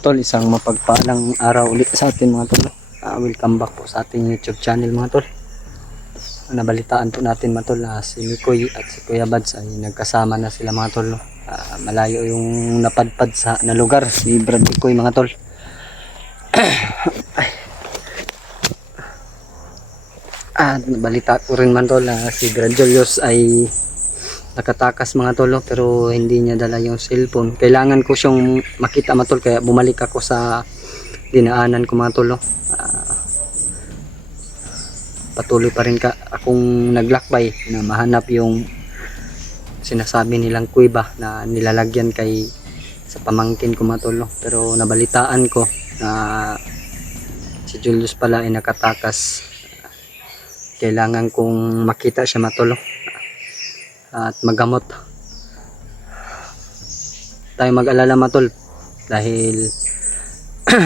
Tol, isang mapagpalang araw ulit sa atin mga tol. Welcome back po sa ating YouTube channel mga tol. Nabalitaan po natin mga tol na si Mikoy at si Kuya Bads ay nagkasama na sila mga tol. Malayo yung napadpad sa na lugar si Brad Mikoy mga tol. At nabalita ko rin man tol na si Brad Julius ay nakatakas mga tolo, pero hindi niya dala yung cellphone. Kailangan ko siyang makita mga tol, kaya bumalik ako sa dinaanan ko mga tolo. Patuloy pa rin akong naglakbay na mahanap yung sinasabi nilang kuweba na nilalagyan kay sa pamangkin ko mga tolo. Pero nabalitaan ko na si Julius pala ay nakatakas. Kailangan kong makita siya mga tolo at magamot. Tayo mag-alala mga tol dahil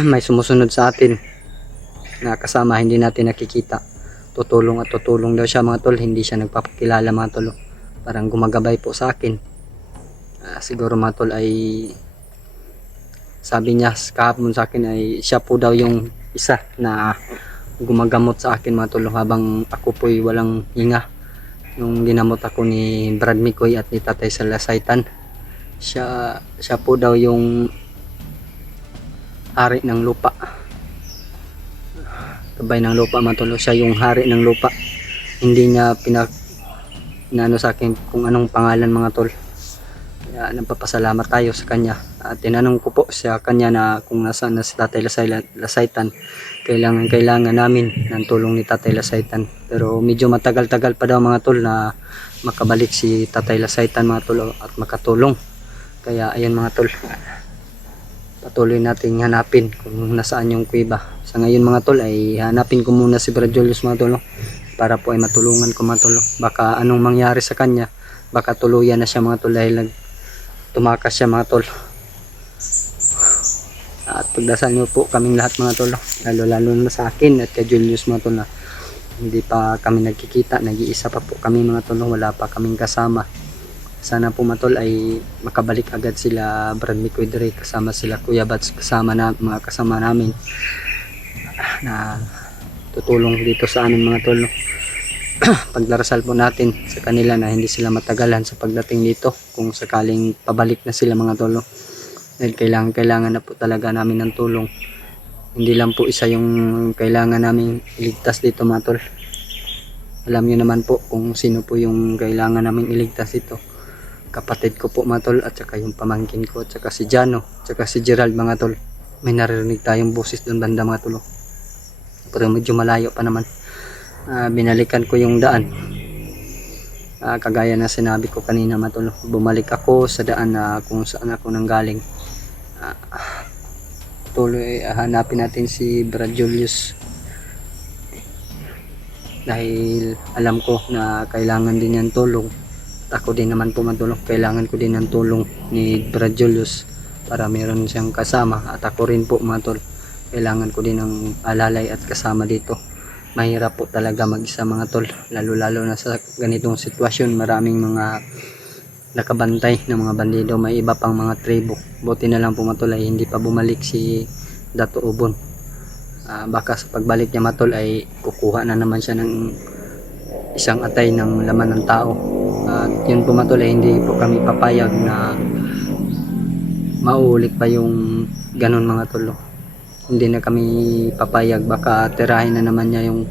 may sumusunod sa atin na kasama hindi natin nakikita. Tutulong at tutulong daw siya mga tol, hindi siya nagpapakilala mga tol. Parang gumagabay po sa akin. Siguro mga tol ay sabi niya kahapon sa akin ay siya po daw yung isa na gumagamot sa akin mga tol habang ako po'y walang hinga. Nung ginamot ako ni Brad Mikoy at ni Tatay Salasaitan, siya po daw yung hari ng lupa. Gabay ng lupa matulo, siya yung hari ng lupa. Hindi niya inaano sa akin kung anong pangalan mga tol. Kaya nagpapasalamat tayo sa kanya. At tinanong ko po sa kanya na kung nasaan na si Tatay Lasaitan. Kailangan namin ng tulong ni Tatay Lasaitan. Pero medyo matagal-tagal pa daw mga tol na makabalik si Tatay Lasaitan mga tol at makatulong. Kaya ayan mga tol, patuloy nating hanapin kung nasaan yung kuweba. Sa ngayon mga tol ay hanapin ko muna si Brad Julius mga tol para po ay matulungan ko mga tol. Baka anong mangyari sa kanya, baka tuluyan na siya mga tol dahil tumakas siya mga tol. At pagdasal nyo po kaming lahat mga tol, lalo na sa akin at kay Julius mga tol na hindi pa kami nagkikita, nag-iisa pa po kami mga tol, wala pa kaming kasama. Sana po mga tol ay makabalik agad sila Brad Mikoy Dre, kasama sila Kuya Bats, kasama na mga kasama namin na tutulong dito sa amin mga tol. Pagdarasal po natin sa kanila na hindi sila matagalan sa pagdating dito kung sakaling pabalik na sila mga tol. Dahil kailangan na po talaga namin ng tulong. Hindi lang po isa yung kailangan namin iligtas dito mga tol. Alam niyo naman po kung sino po yung kailangan namin iligtas dito. Kapatid ko po mga tol at saka yung pamangkin ko at saka si Jano at saka si Gerald mga tol. May naririnig tayong boses doon banda mga tol. Pero medyo malayo pa naman. Binalikan ko yung daan. Kagaya na sinabi ko kanina mga tol. Bumalik ako sa daan na kung saan ako nanggaling. Tuloy hanapin natin si Brad Julius dahil alam ko na kailangan din yan tulong. Ako din naman po matulong, kailangan ko din ng tulong ni Brad Julius para meron siyang kasama. At ako rin po mga tol, kailangan ko din ng alalay at kasama dito. Mahirap po talaga mag-isa mga tol, lalo na sa ganitong sitwasyon. Maraming mga nakabantay ng mga bandido, may iba pang mga tribo. Buti na lang po mga tol ay hindi pa bumalik si Dato Ubon. Baka sa pagbalik niya mga tol ay kukuha na naman siya ng isang atay ng laman ng tao. Yun po mga tol ay hindi po kami papayag na mauulit pa yung ganon mga tol. Hindi na kami papayag, baka tirahin na naman niya yung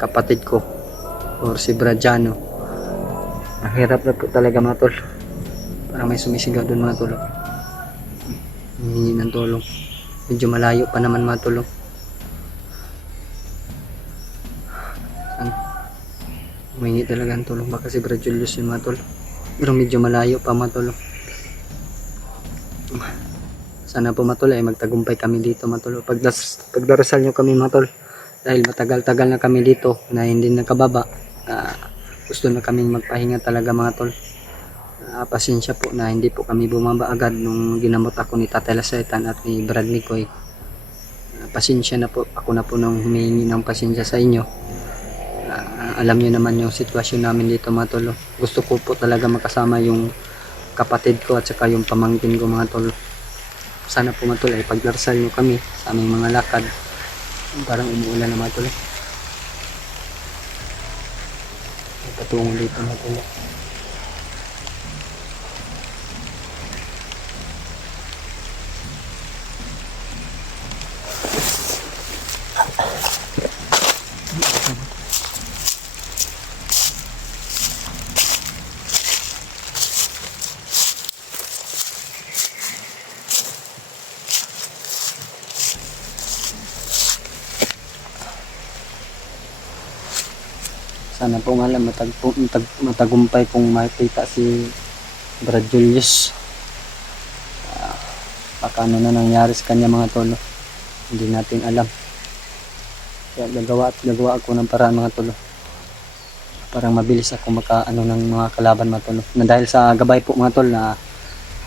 kapatid ko or si Bradiano. Mahirap na po talaga mga tol. Parang may sumisigaw doon mga tol. Hihingi ng tulong. Medyo malayo pa naman mga tol. Humingi talaga ng tulong, baka si Brad Julius yun mga tol. Pero medyo malayo pa mga tol. Sana po mga tol ay magtagumpay kami dito mga tol. Pagdarasal nyo kami mga tol. Dahil matagal-tagal na kami dito na hindi nakababa. Gusto na kaming magpahinga talaga mga tol. Pasensya po na hindi po kami bumaba agad nung ginamot ako ni Tatay Lasaitan at ni Brad Mikoy. Pasensya na po. Ako na po nang humihingi ng pasensya sa inyo. Alam niyo naman yung sitwasyon namin dito mga tol. Gusto ko po talaga makasama yung kapatid ko at saka yung pamangkin ko mga tol. Sana po mga tol ay pagdarsal nyo kami sa aming mga lakad. Parang umuulan na mga tol. May patungo dito mga tol. Sana po nga lang matagumpay pong makita si Brad Julius. Baka ano na nangyari sa kanya mga tolo, hindi natin alam. Kaya gagawa ako ng paraan mga tolo, parang mabilis ako makaano ng mga kalaban mga tolo, na dahil sa gabay po mga tol na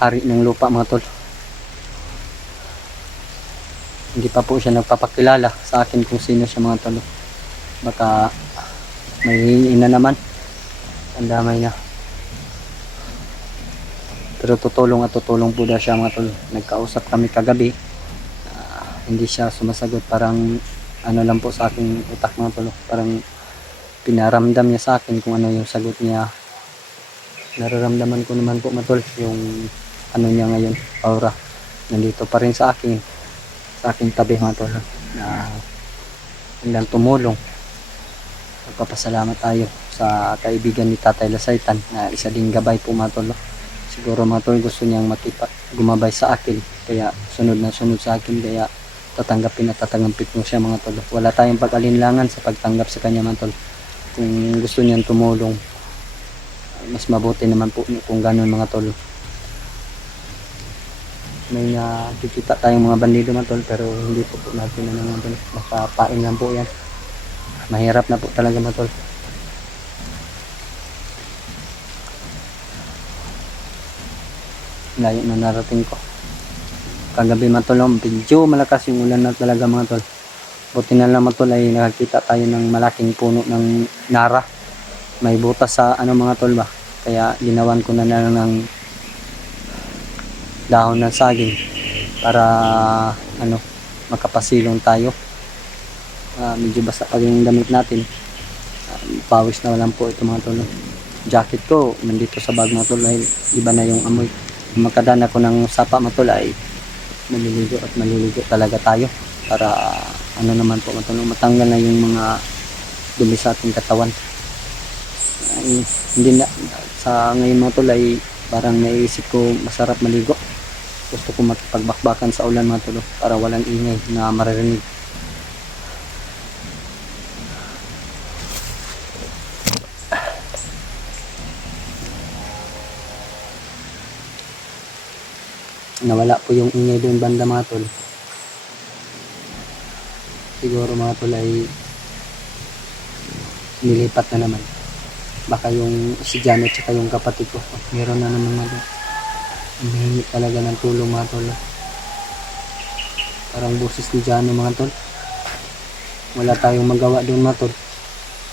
hari ng lupa mga tol. Hindi pa po siya nagpapakilala sa akin kung sino siya mga tolo. Baka may hihingiin na naman, ang damay na. Pero tutulong po daw siya mga tol. Nagkausap kami kagabi, hindi siya sumasagot. Parang ano lang po sa aking utak mga tol, parang pinaramdam niya sa akin kung ano yung sagot niya. Nararamdaman ko naman po mga tol yung ano niya ngayon, aura. Nandito pa rin sa aking tabi mga tol, na hanggang tumulong. Magpapasalamat tayo sa kaibigan ni Tatay Lasaitan na isa ding gabay po mga tol. Siguro mga tol gusto niyang gumabay sa akin, kaya sunod na sunod sa akin, kaya tatanggapin at tatanggapin mo siya mga tol. Wala tayong pag-alinlangan sa pagtanggap sa kanya mga tol. Kung gusto niyang tumulong, mas mabuti naman po kung gano'n mga tol. May nakikita tayong mga bandido mga tol, pero hindi po natin ano mga tol, nakapain lang po yan. Mahirap na po talaga mga tol. Layo na narating ko. Kagabi mga tol, medyo malakas yung ulan na talaga mga tol. Buti na lang mga tol ay nakakita tayo ng malaking puno ng nara. May butas sa ano mga tol ba. Kaya ginawan ko na lang ng dahon ng saging para ano, makapasilong tayo. Medyo basa pa yung damit natin. Pawis na lang po ito mga tol. Jacket ko nandito sa bag mga tol, ay iba na yung amoy. Makadaan ako ng sapa mga tol ay maliligo at maliligo talaga tayo para ano naman po mga tol, matanggal na yung mga dumi sa ating katawan. Hindi na sa ngayon mga tol ay parang naisip ko masarap maligo. Gusto ko makipagbakbakan sa ulan mga tol para walang ingay na maririnig. Nawala po yung ingay doon banda mga tol. Siguro mga tol ay nilipat na naman. Baka yung si Janet at yung kapatid ko, meron na naman mga tol. Humihingi talaga ng tulong mga tol. Parang boses ni Jano mga tol. Wala tayong magawa doon mga tol.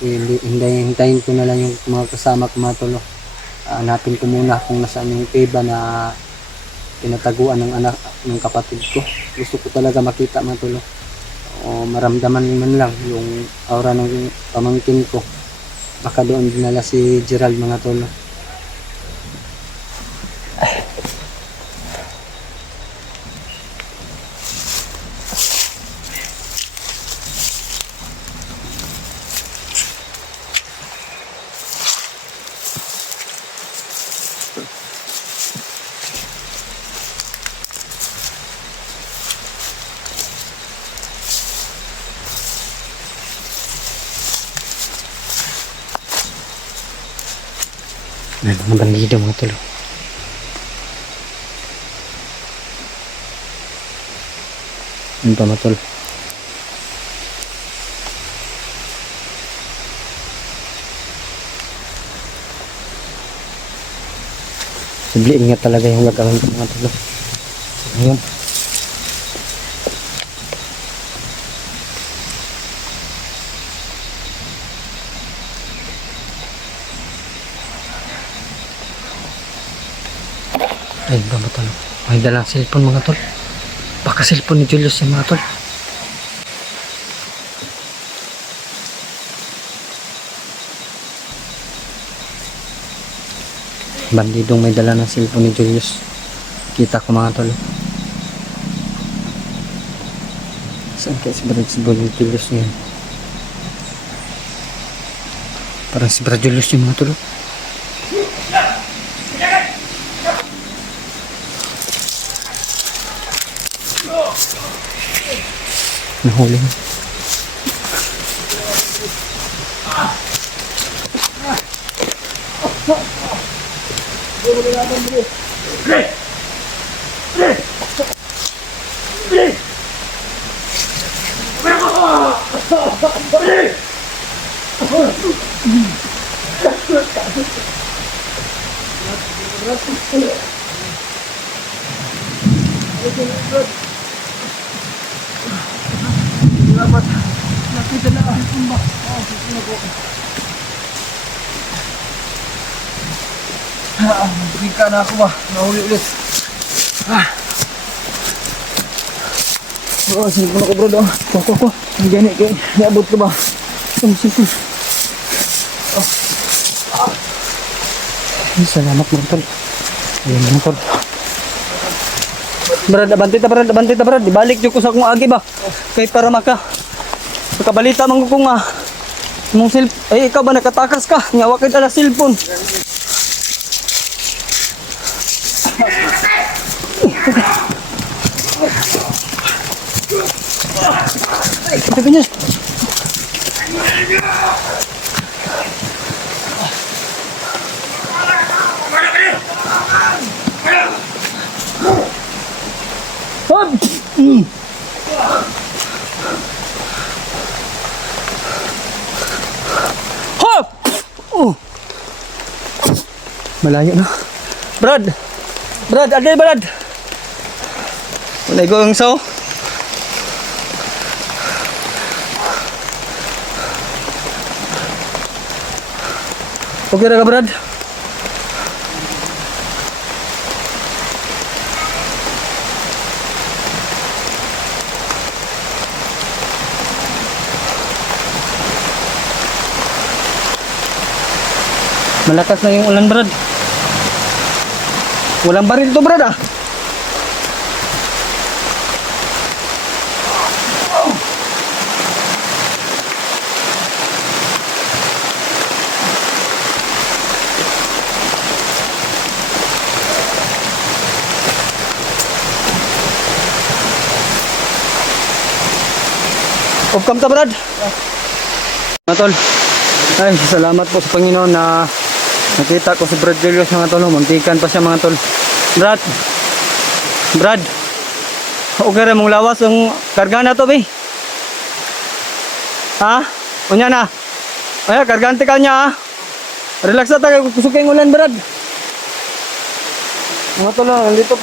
Hintayin ko na lang yung mga kasama ko mga tol. Hanapin ko muna kung nasaan yung keba na tinataguan ng anak ng kapatid ko. Gusto ko talaga makita mga tol, o maramdaman man lang yung aura ng pamangkin ko. Baka doon dinala si Gerald mga tol. May mga bandido mga tol. Ano pa mga tol? Simple ingat talaga yung gagawin ko mga tol. Ngayon. Ay, ba tol? May dalang cellphone mga tol. Baka cellphone ni Julius yung mga tol. Bandidong may dala ng cellphone ni Julius. Kita ko mga tol. Saan kaya si Brad ni Julius ngayon? Parang si Brad Julius yung mga tol. Nahuli mo. Salamat. Nakita na ang tumba. Bigka na ako ba? Nahuli ulit. Silipon ako bro doon. Ko. Ang gani kayo. Iabot ko ba? Silipon. Salamat mga tol. Ayan mga tol. Brad, abante ta brad. Ibalik dyan ko sa akong agi ba? Kaya para makabalita man ko nga. Ay ikaw ba nakatakas ka? Nga wakit ala cellphone. Ito kanya. Hop! Oh. Malayo na. Brad, ade Brad. Unay ko ang saw. Okay ra ka Brad? Malakas na yung ulan Brad. Walang baril to Brad ah. Welcome to Brad. Mga tol. Ay, salamat po sa Panginoon na nakita ko si Brad Julius mga tol. Muntikan pa siya mga tol. Brad. Okay rin mong lawas ang karga na to be. Ha? Unya na. Ay, kargante ka niya ha. Relax na tayo. Kusuking ulan Brad. Mga tol, ganito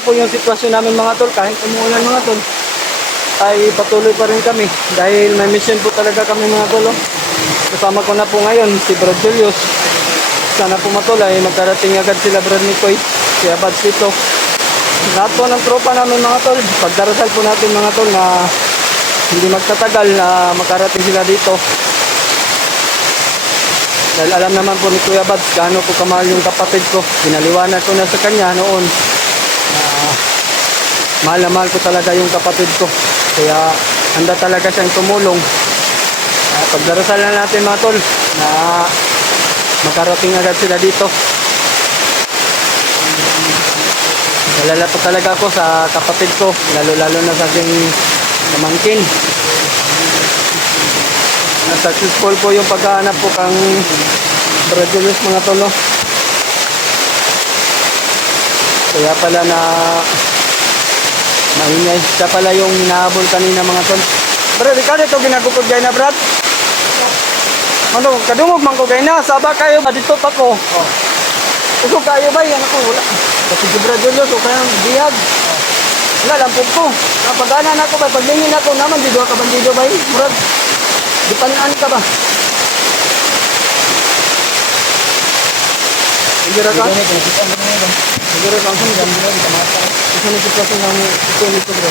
po yung sitwasyon namin mga tol. Kahit umuulan mga tol, ay patuloy pa rin kami dahil may mission po talaga kami mga tol. Kasama ko na po ngayon si Brad Julius. Sana po matol ay magkarating agad sila Brad Nicoy, si Abad Sito. Lahat po ng tropa namin mga tol, pagdarasal po natin mga tol na hindi magtatagal na makarating sila dito. Dahil alam naman po ni Kuya Bad gaano po kamahal yung kapatid ko. Pinaliwanag ko na sa kanya noon mahal na mahal ko talaga yung kapatid ko. Kaya handa talaga siyang tumulong. Pagdarasal na natin mga tol na makarating agad sila dito. Nalala po talaga ako sa kapatid ko, lalo na sa aking pamangkin. Successful po yung paghahanap po kang Brad Julius mga tol. Kaya pala na maingay. Siya pala yung hinahabol kanina mga tol. Brad, ikaw dito ginagupod gay na Brad? Ano, kadungog man ko gay na. Saba kayo ba dito pa ko? Usog kayo ba? Yan ako, wala. Kasi si Brad Julius, o kayang bihag. Wala, lampog ko. Napagana na ako ba? Paglingin ako naman, di doon ka bandido ba? Brad, di paninaan ka ba? Siguro ka? Gani kung kita mo na. Siguro ka? Saan Gani mo di mata. Saan yung sitwasyon ng ito nito bro?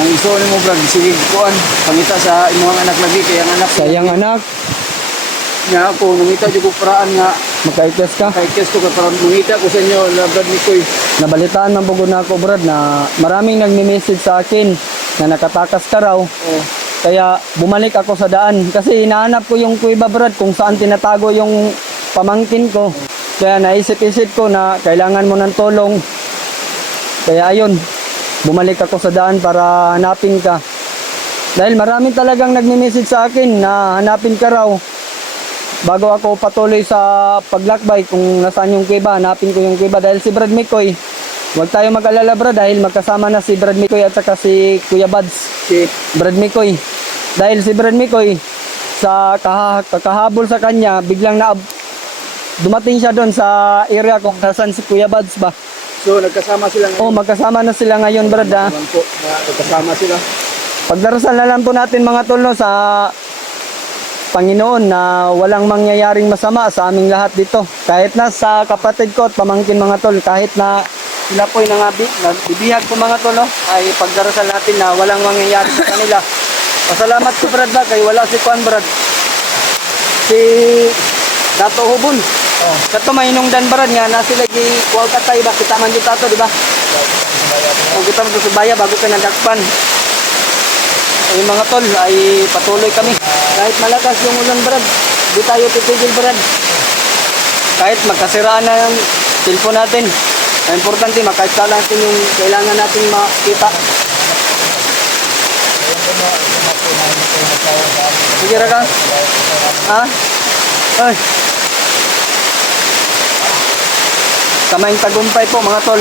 Ang iso ni mo brad, sige kuan, pangita sa imong anak lagi kay ang anak Sayang anak, nga ako nangita jud ko paraan nga makaikas ka. kay kes ko kay para mangita ko sa inyo na brad ni koy. Nabalitaan man pugod na ako brad na maraming nagme-message sa akin na nakatakas ka raw. Oh. Kaya bumalik ako sa daan kasi hinahanap ko yung kuiba brad kung saan tinatago yung pamangkin ko. Kaya naisip-isip ko na kailangan mo ng tulong. Kaya ayun, bumalik ako sa daan para hanapin ka. Dahil maraming talagang nagme-message sa akin na hanapin ka raw. Bago ako patuloy sa paglakbay kung nasaan yung kuiba, hanapin ko yung kuiba. Dahil si Brad Mikoy, huwag tayo mag-alala brad dahil magkasama na si Brad Mikoy at saka si Kuya Bads. Si Brad Mikoy. Dahil si Brad Mikoy, sa kakahabol sa kanya, biglang na dumating siya doon sa area kung nasaan si Kuya Bads ba. so nagkasama sila ngayon. Oh, magkasama na sila ngayon brad ha. Naman po, na nagkasama sila. Pagdarasal na lang po natin mga tol no, sa Panginoon na walang mangyayaring masama sa aming lahat dito. Kahit na sa kapatid ko at pamangkin mga tol, kahit na sila po'y nabibihag ko mga tol no, ay pagdarasal natin na walang mangyayari sa kanila. Pasalamat ko brad ba, kay wala si Juan brad. Si Dato Hubon. Oh. Kato mahinungdan brad nga na sila gi kuwag katay ba kita man dito ato di ba? O kita man sa baya bago ka nadakpan. Ay mga tol ay patuloy kami. Kahit malakas yung ulan brad, di tayo titigil brad. Kahit magkasiraan na yung cellphone natin. Ang importante makaisa natin yung kailangan natin makita. Sige ra ka? Ha? Ay. Kamayang tagumpay po mga tol.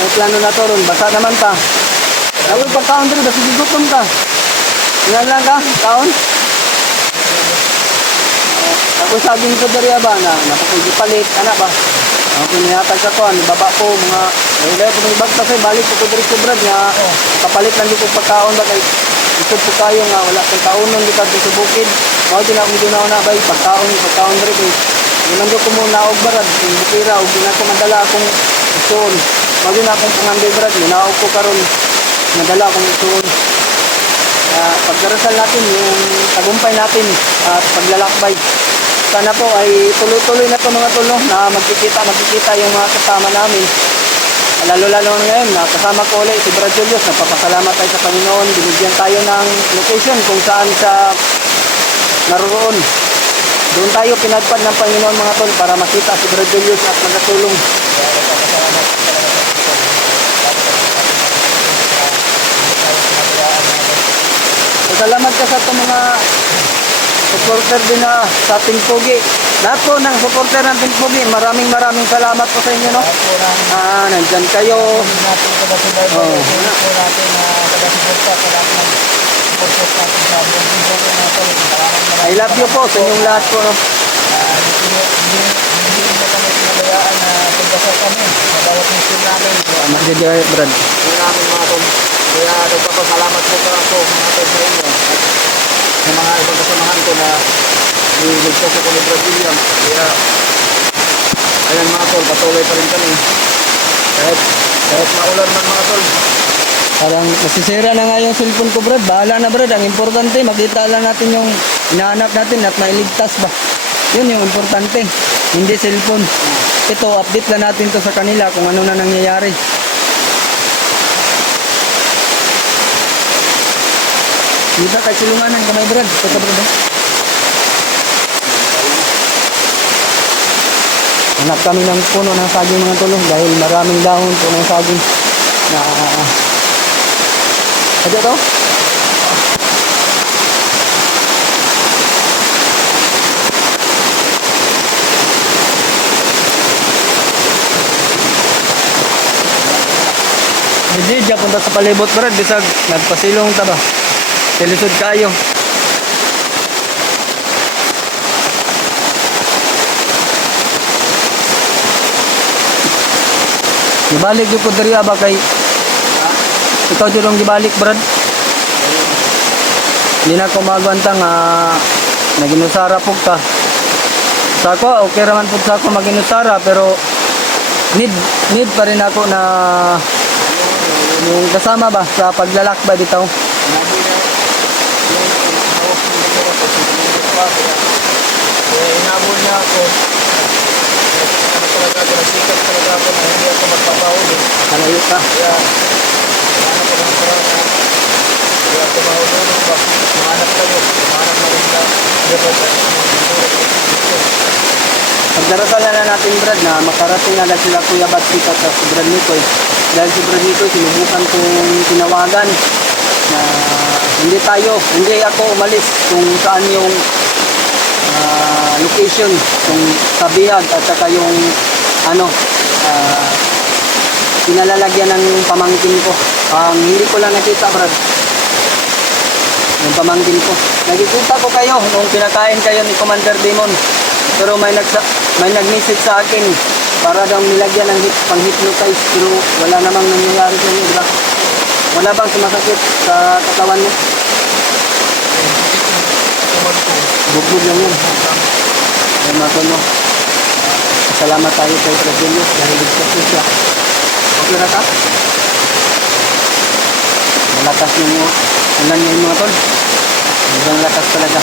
May plano na to ron. Basa naman ta. Lawal pa taon dito. Basta gutom ka. Tingnan lang ka. Taon. Ako sabing ko dari ba na napapalit. Ano ba? Ako pinayatag sa kuan. Baba po mga. Dahil po may bag kasi balik ko dari ko brad nga. Kapalit lang dito pagkaon ba kay. Ito po kayo nga wala kang taonon dito sa bukid. Mao din akong ginawa na ba pagkaon diri kay. Ginando ko muna og barad kung bukira og ginako madala akong isuon. Mao din akong pangambil barad ginaog ko karon madala akong isuon. Pagdarasal natin yung tagumpay natin at paglalakbay. Sana po ay tuloy-tuloy na to mga tulong na magkikita yung mga kasama namin. Lalo-lalo ngayon, kasama ko ulit si Brad Julius. Napapasalamat tayo sa Panginoon. Binigyan tayo ng location kung saan siya naroon. Doon tayo pinagpad ng Panginoon mga tol para makita si Brad Julius at magkatulong. Salamat ka sa itong mga supporter din na sa Team Pogi. Lahat po ng supporter ng Team Pogi, maraming salamat po sa inyo, no? Nandyan kayo. I love you po sa inyong lahat po, no? Magdadaya, Brad. Kaya nagpapasalamat po ka ako mga tol sa inyo at sa mga ibang kasamahan ko na niligtas ako ni Brad William. Kaya ayan mga tol, patuloy pa rin kami. Kahit maulan man mga tol. Parang masisira na nga yung cellphone ko Brad. Bahala na Brad. Ang importante makita lang natin yung hinahanap natin at mailigtas ba. Yun yung importante. Hindi cellphone. Ito, update lang natin to sa kanila kung ano na nangyayari. Kita kahit silunganan kamay Brad. Ito Brad. Hanap kami ng puno ng saging mga tulong dahil maraming dahon po ng saging na aja to? Hindi, dyan punta sa palibot Brad. Bisag nagpasilong ta ba? Telisod kayo. Gibalik yung po diri ba kay ikaw dyan gibalik Brad? Hindi na ko magwanta nga naginusara po ka. Sa ako, okay raman po sa ako maginusara pero need pa rin ako na yung kasama ba sa paglalakbay dito. Inabol niya ako. Ano talaga ako, nagsikat talaga ako na hindi ako magpapahuli. Kalayo ka. Kaya, ano ko ng parang na, kaya ako mahulunod ba, mahanap kayo, mahanap na rin na, hindi ba sa Pagdarasal na natin Brad na makarating agad sila Kuya Batsik at si Brad Nicoy. Dahil si Brad Nicoy sinubukan kong tinawagan na hindi ako umalis kung saan yung location, kung sa bihag at saka yung pinalalagyan ng pamangkin ko. Hindi ko lang nakita Brad yung pamangkin ko. Nakikita ko kayo nung pinakain kayo ni Commander Demon. Pero may nag-message sa akin para daw nilagyan ng pang-hypnotize pero wala namang nangyayari sa inyo, diba? Wala bang sumasakit sa katawan niyo? Bugbog lang yun. Ay matono. Salamat tayo kay Trevelius dahil ligtas niya siya. Okay na ka? Malakas yung ulan niya yung mga tol. Sobrang lakas talaga.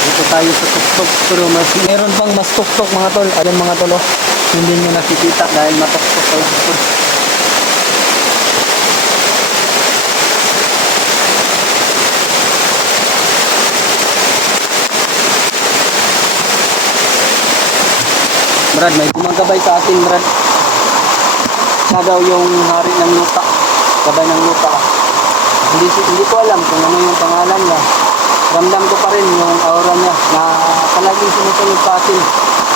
Dito tayo sa tuktok pero meron pang mas tuktok mga tol. Ayan mga tol, hindi nyo nakikita dahil matuktok tayo dito. Brad, may gumagabay sa atin Brad. Siya daw yung hari ng lupa. Gabay ng lupa. Hindi ko alam kung ano yung pangalan niya. Ramdam ko pa rin yung aura niya na palaging sumusunod sa akin.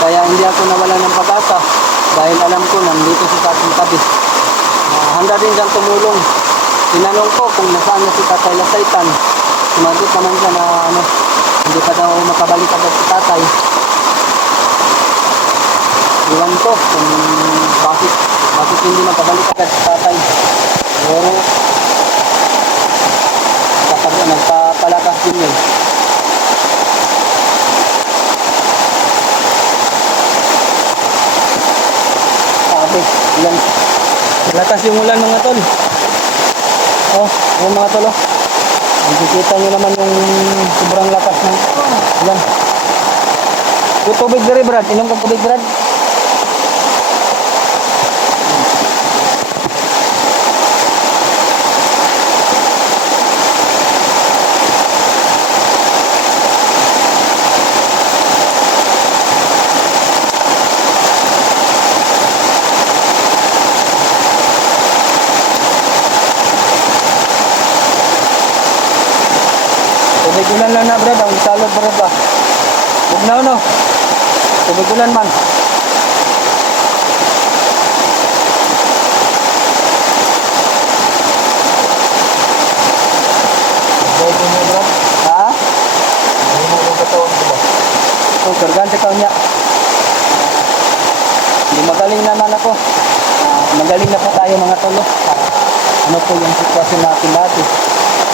Kaya hindi ako nawala ng pag-asa dahil alam ko nandito siya sa aking tabi. Handa din siyang tumulong. Tinanong ko kung nasaan na si Tatay Lasaitan. Sumagot naman siya na hindi pa daw makabalik agad si Tatay. Iwan ko kung bakit hindi makabalik agad si Tatay. Pero kapag nagpapalakas din yun. Sabi, yan. Malakas yung ulan mga tol. Yung mga tol. Nakikita nyo naman yung sobrang lakas ng ulan. Yung tubig dari Brad. Inom kang tubig Brad. Tubig ulan lang na Brad, ang salod Brad ba? Huwag na tubig ulan man. Tubig mo Brad? Ha? Hindi mo yung katawan ko ba? Kargante ka niya. Hindi magaling naman ako. Magaling na po tayo mga tolo. Ano po yung sitwasyon natin dati.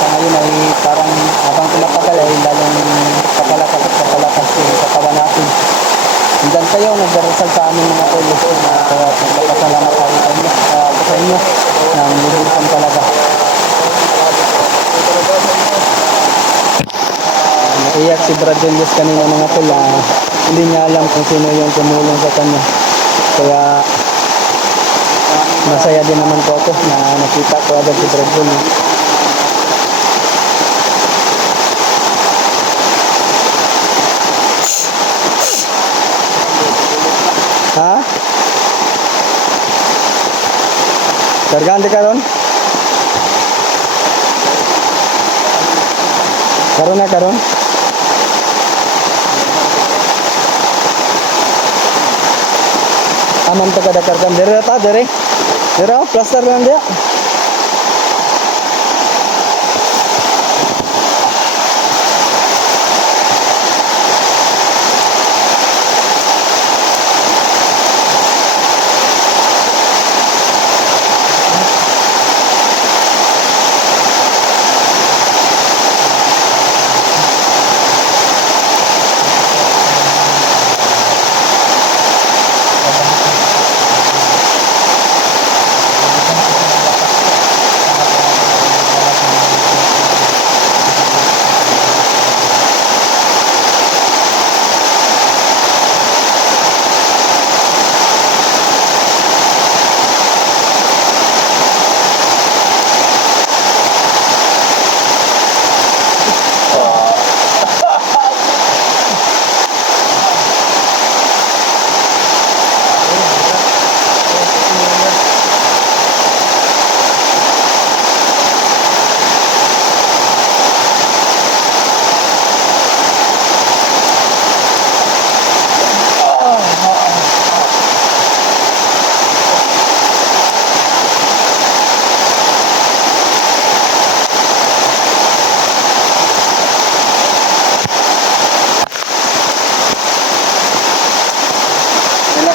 Sa ngayon ay parang habang tumapagal ay lalong papalakas yung katawan natin. Hanggang kayo nagdarasal sa amin mga tolo. Kaya nagpapasalamat tayo sa inyo na nilulusan talaga. Naiyak si Bradelius kanina mga tolo. Hindi niya alam kung sino yung tumulong sa kanya. Kaya masaya din naman po ako na nakita ko agad si Bradelius. Ha? Kargante ka ron? Karon na karon? Aman to kada kargan dire ta dire. Dire plaster lang dia.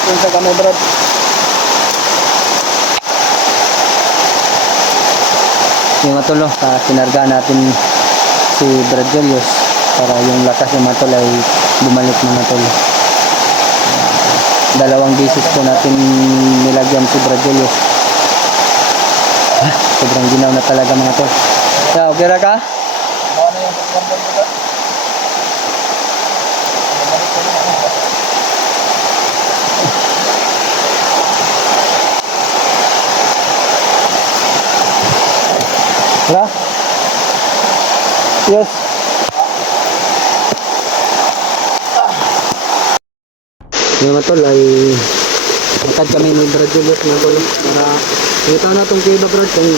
Pinsa kami, Brad. Yung mga tol, no, sinarga natin si Brad Julius para yung lakas ng mga tol ay bumalik mga tol. Dalawang beses po natin nilagyan si Brad Julius. Sobrang ginaw na talaga mga tol. Yeah, okay ra ka? Ano yung pagkambal ko ba? Ra? Yes. Yung mga tol ay matad kami ni Brad Julius mga tol para ito na itong kiba Brad kung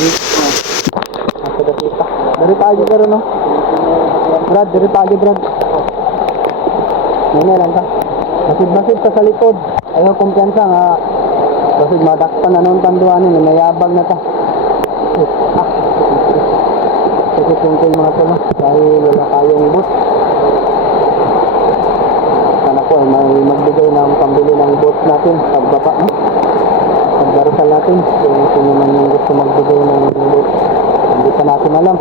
ako na kita dari pagi pero no Brad dari pagi Brad ngayon lang ka masid sa likod ayaw kumpiyansa nga masid madakpan na nung tanduanin nayabag na ta kasi tungkol mga tol no dahil wala tayong boot sana po ay may magbigay ng pambili ng boat natin pagbaba no? Pagdarasal natin kung sino man yung gusto magbigay ng boat hindi pa natin alam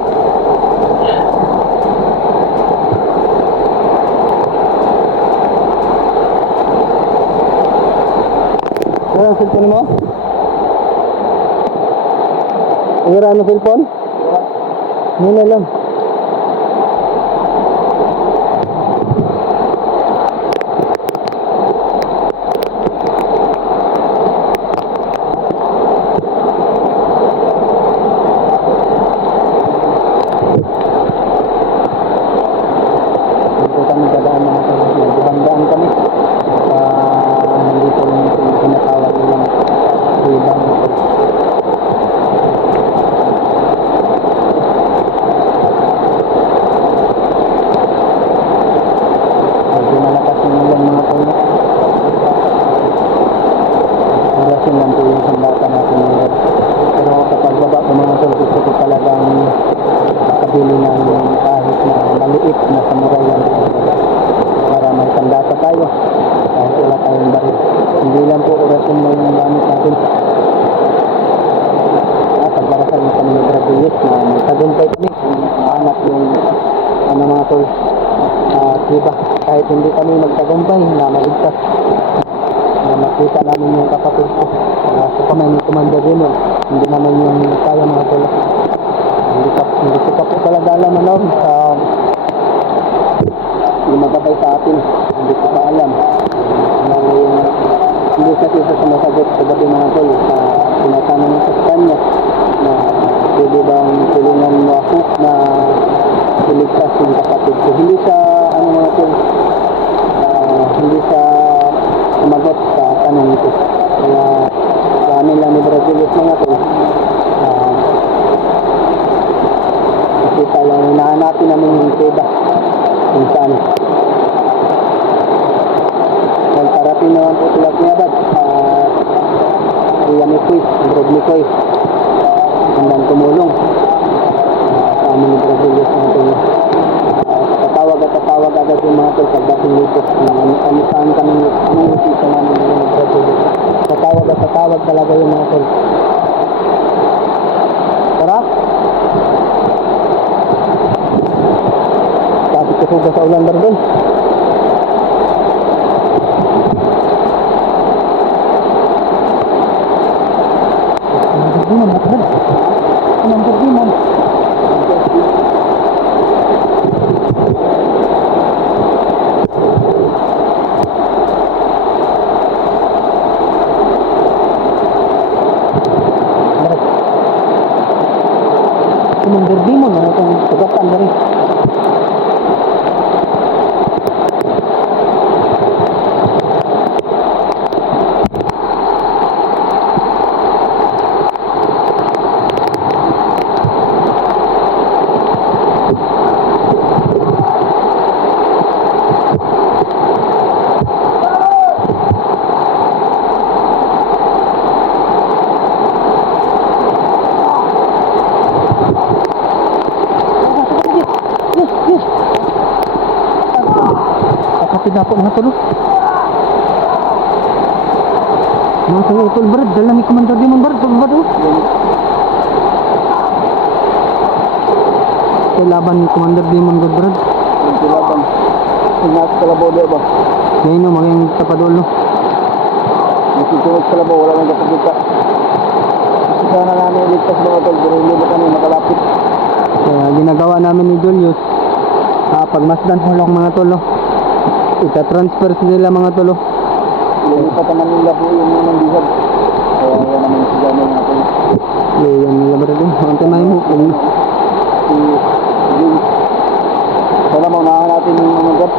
ano ang cellphone mo? Ira ano cellphone? Hindi alam diba? Kahit hindi kami nagtagumpay na maigtas na makita namin yung kapatid ko so kami ni Commander Rino hindi naman yung kaya mga tula hindi ko pa po talaga alam ano sa yung magabay sa atin hindi ko pa alam yung hindi kasi sa sumasagot sa gabi mga tol tinatanong sa kanya na pwede bang tulungan mo ako na iligtas yung kapatid ko hindi sa ano mga tol hindi sa sumagot sa tanong ito kaya sa amin lang ni Brasilis mga tol nakita lang hinahanapin namin yung seda kung saan parating naman po sila pinabad Kuya Mikoy, Brad Mikoy hanggang tumulong sa amin ni Brasilis mga tol tatawag agad yung mga tol pagdating dito ano saan kami nangusisa namin yung Brasilis tatawag talaga yung mga tol tara kasi kusuga sa ulan bardol Lamborghini matahal Lamborghini Lamborghini na itong sugatan na rin kapatid na po mga tulo Mga sa utol Brad, dala ni Commander Demon Brad, pagbat oh. Kay laban ni Commander Demon Brad. Yung tilaban. Ingat sa labo di ba? Ngayon no, maging tapadol no. Nagsitunod sa labo, wala nang kapagkita. Sana namin iligtas mga tol, pero hindi ba kami makalapit. Kaya ginagawa namin ni Julius, pagmasdan hulong mga tolo, ita-transfer sila mga tolo. Ilipat naman nila po yung unang bihag. Kaya yan naman si Gano mga tol. Yan nila Brad eh, ang timay mo kung Si James. Sana maunahan natin yung mga gat,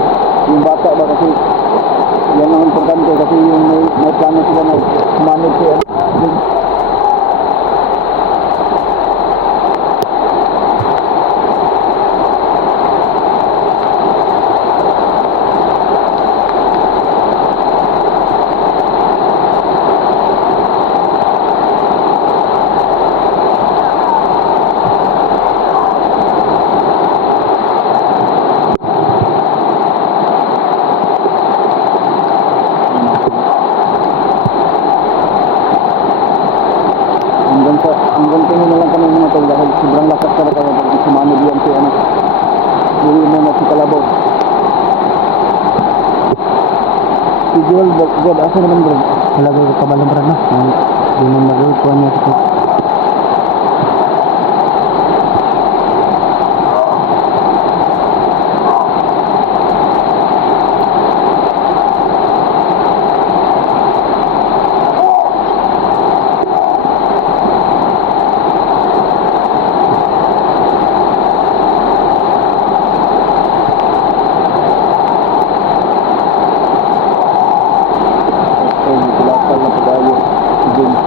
yung bata ba kasi yan ang importante kasi yung may plano sila na sumanod siya. Hanggang tingin na lang kami mga tol dahil sobrang lakas talaga pag sumanod yan si ano. Hindi mo na si Kalabaw. Si Joel, God, asa naman bro? wala kayo kabalang Brad no. Hindi mo magagawa niya ito. Tilapal na pagayo si James.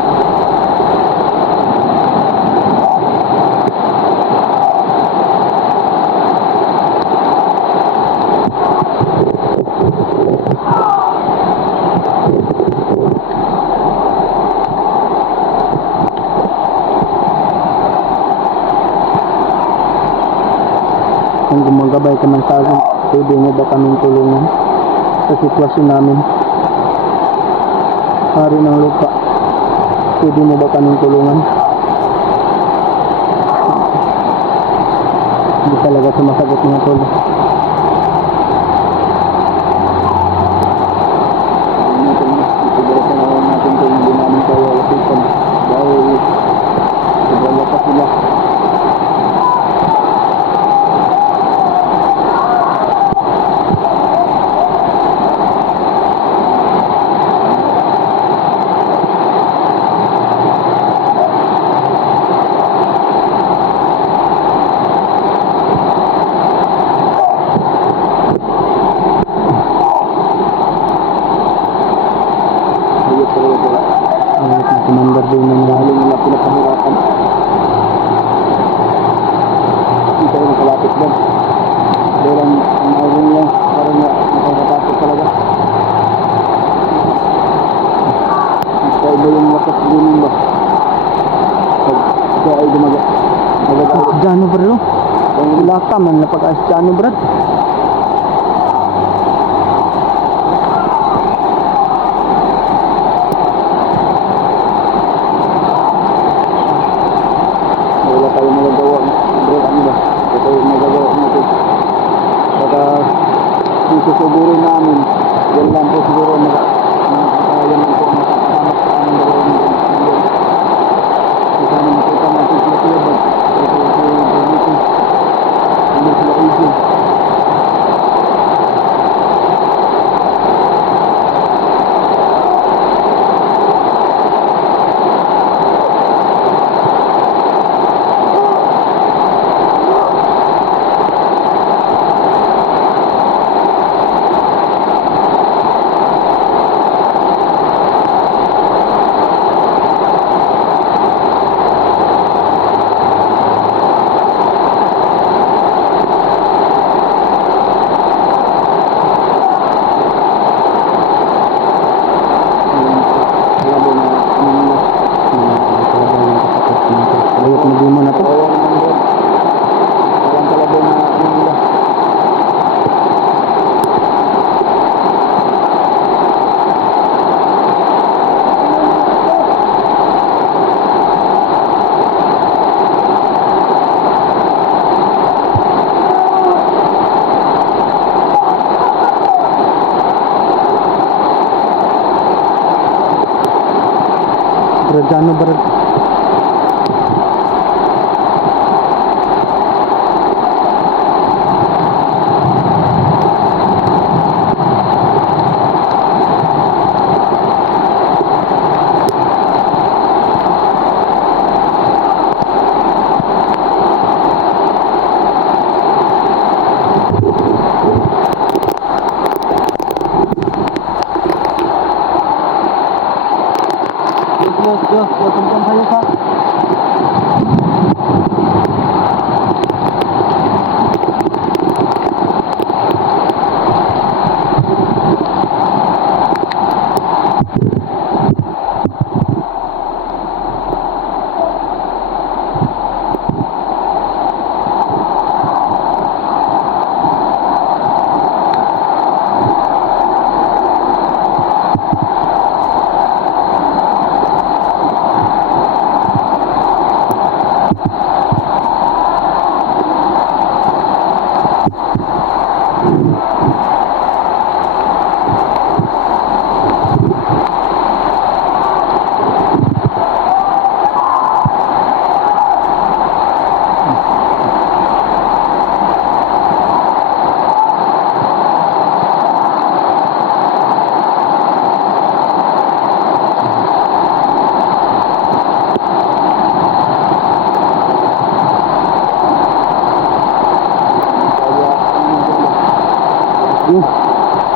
Kung gumagabay ka man sa akin, pwede mo ba kaming tulungan sa sitwasyon namin? Hari ng lupa, pwede mo ba kaming tulungan? Hindi talaga sumasagot mga tolo. Ipagdala na natin ito hindi namin kaya lapitan dahil sobrang lakas nila. Ayot talaga sila. Ayot na Commander Demon na Lalo nila pinapahirapan. Hindi tayo makalapit lang. Dahil ang awin lang parang nakakatakot talaga. Kaya ba yung lakas din ba? Pag siya ay dumaga. Nagagalit. Jano bro, ilata man na pag-as Jano Brad. Wala tayong magagawa. Bro, ano ba? Wala tayong magagawa natin. Saka susugurin namin. Yan lang po siguro yan lang po makakahanap sa aming gawin ng yan. Sana makita natin sila ba? Kasi dito. Ano sila agent. ano brad. Yo, tungkol kayo sa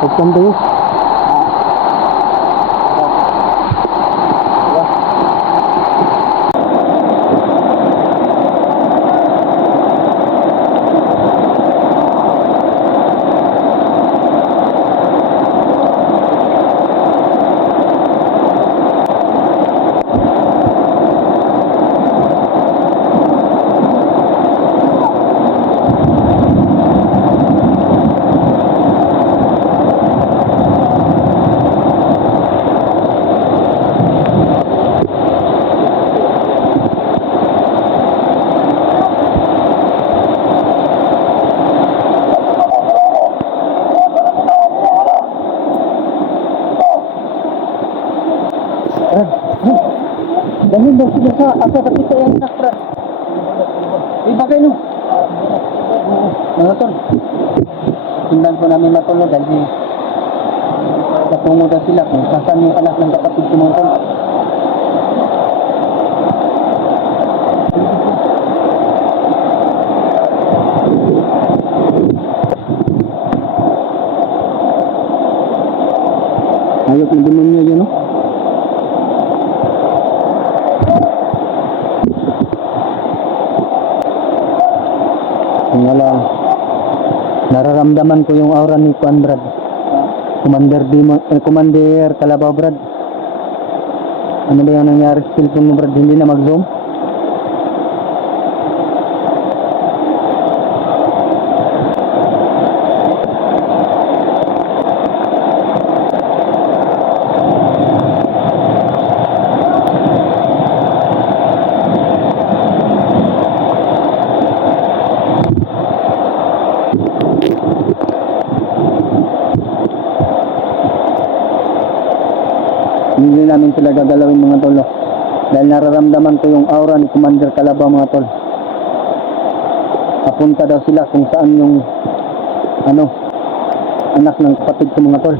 pagkanda yun. Dahil daw sila sa asa sa kita yang nakra. Ibagay no. Mga tol. Tingnan po namin matulog dahil katungo daw sila kung saan yung anak ng kapatid ko mga tol. Ayok ng demonyo yun no. Wala, nararamdaman ko yung aura ni Juan Brad, Commander Kalabaw Brad. Ano ba yung nangyari sa cellphone mo Brad, hindi na mag-zoom? Hindi namin sila gagalawin mga tol dahil nararamdaman ko yung aura ni Commander Kalabaw mga tol. Papunta daw sila kung saan yung anak ng kapatid ko mga tol.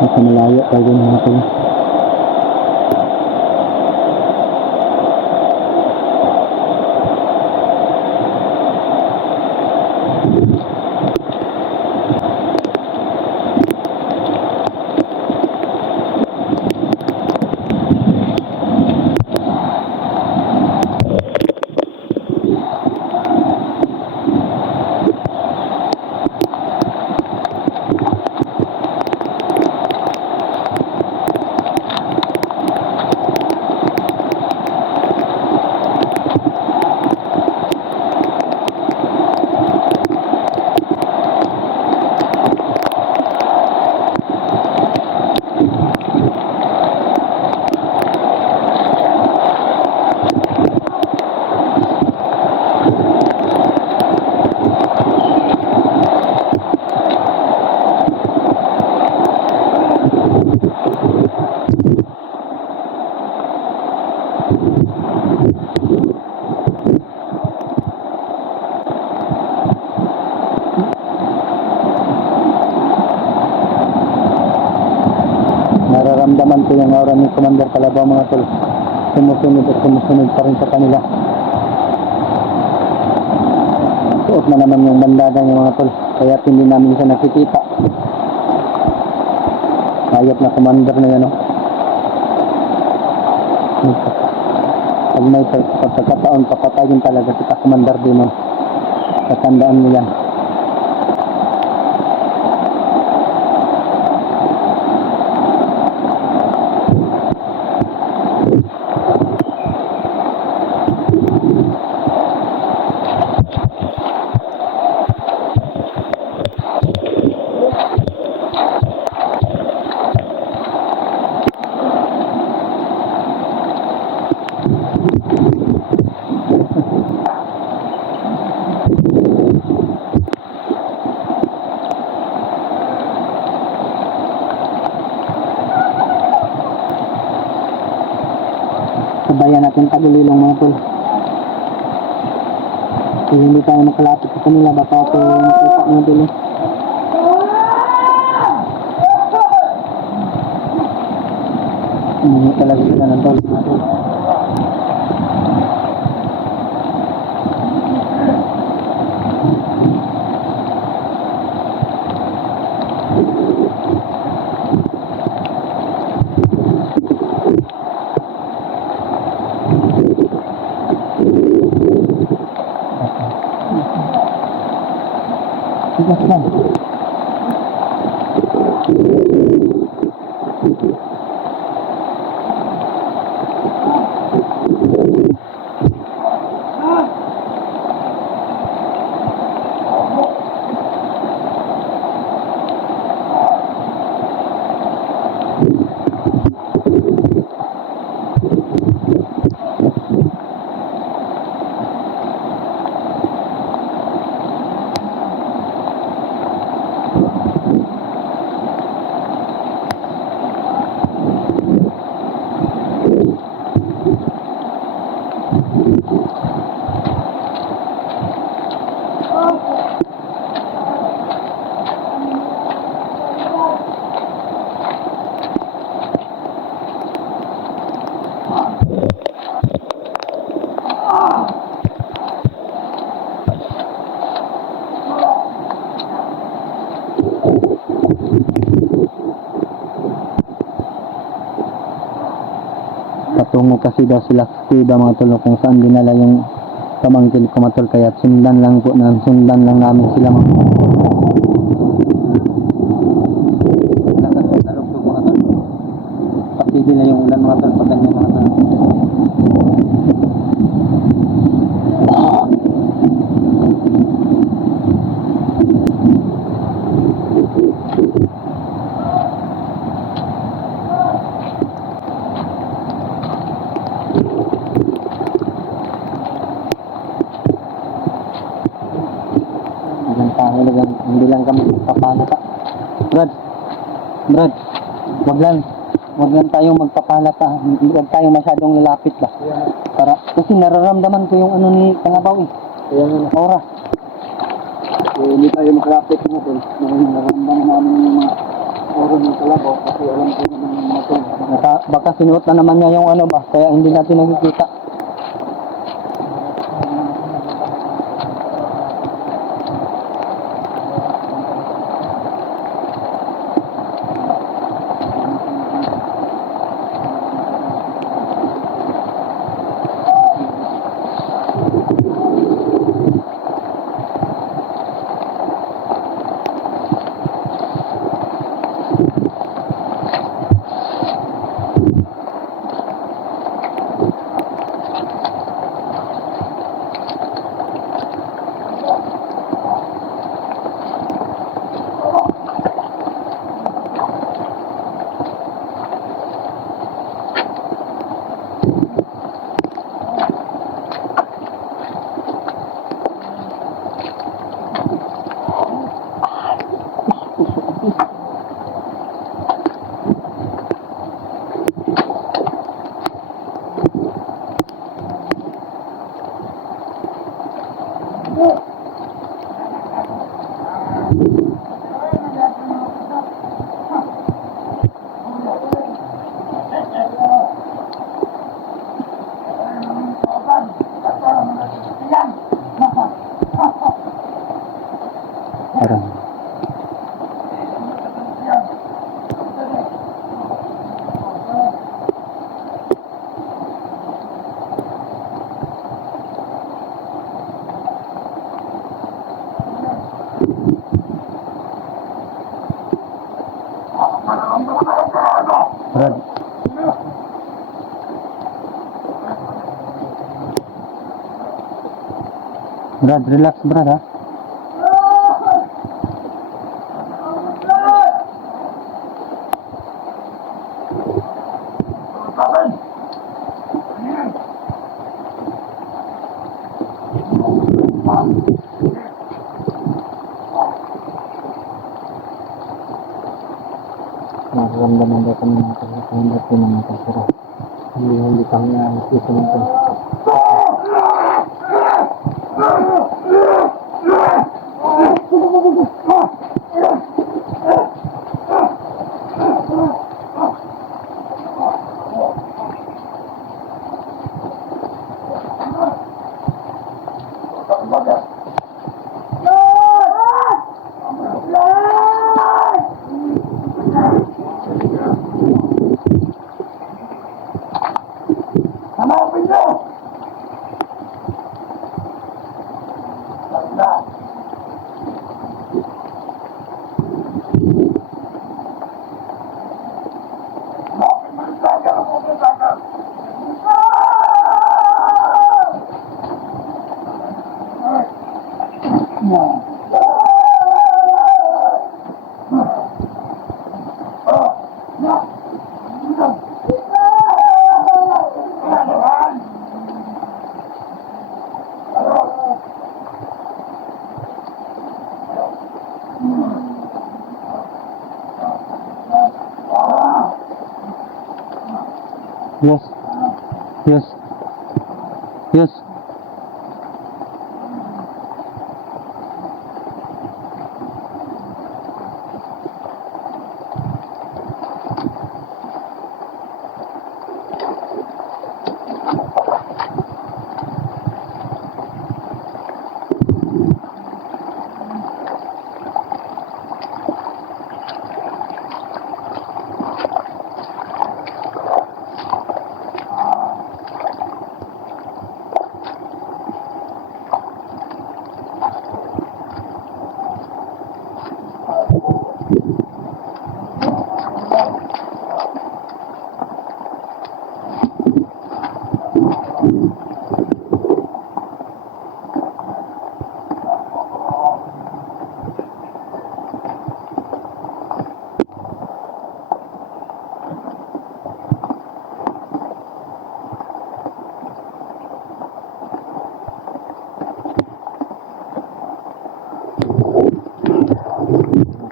Mas malayo talaga mga tol. nararamdaman ko yung aura ni Commander Kalabaw mga tol. Sumusunod at sumusunod pa rin sa kanila. Suot na naman yung bandada niya mga tol, kaya hindi namin siya nakikita. Hayop na commander na yan, oh. Pag may pagkakataon, papatayin talaga kita Commander Demon. Tatandaan mo yan. Sabayan natin tagulilong mga tol. Kaya hindi tayo makalapit sa kanila, baka ito makita mga tol. Hindi talaga sila ng tol mga tol. Tigas lang. Patungo kasi daw sila sa Cuba mga tol, kung saan dinala yung pamangkin ko mga tol, kaya sundan lang namin sila mga tol. Talaga sa talugtog mga tol, patigil na yung ulan mga tol pag ganyan mga tol. Hindi lang kami magpapalata. Brad, wag lang tayong magpapalata. Wag tayong masyadong lalapit ba. Para, kasi nararamdaman ko yung ano ni Kalabaw eh. Aura. Hindi tayo makalapit na doon. Nararamdaman namin yung mga aura ng Kalabaw kasi alam ko naman yung mga tol. Baka sinuot na naman niya yung ano ba, kaya hindi natin nakikita. Brad, relax Brad ha. Nararamdaman daw kami ng pagkakahindap ko ng mga kasara. Hindi kami na isusunod. Yes. Yes. Yes.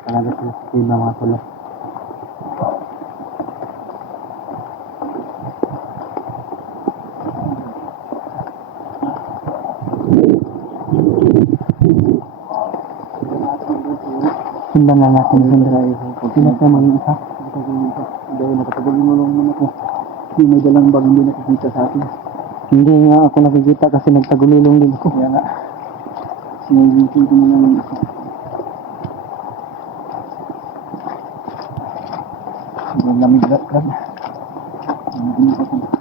Talaga sila mga tula. Sundan na natin yung driver. Sino ka maging isa? Dahil nakataguloy mo lang naman ako. Hindi may dalang bag, hindi nakikita sa atin. Hindi nga ako nakikita kasi nagtagulilong din ako. Kaya nga. Sinigiti mo lang ako. Ang lamig-lamig. Ang lamig-lamig.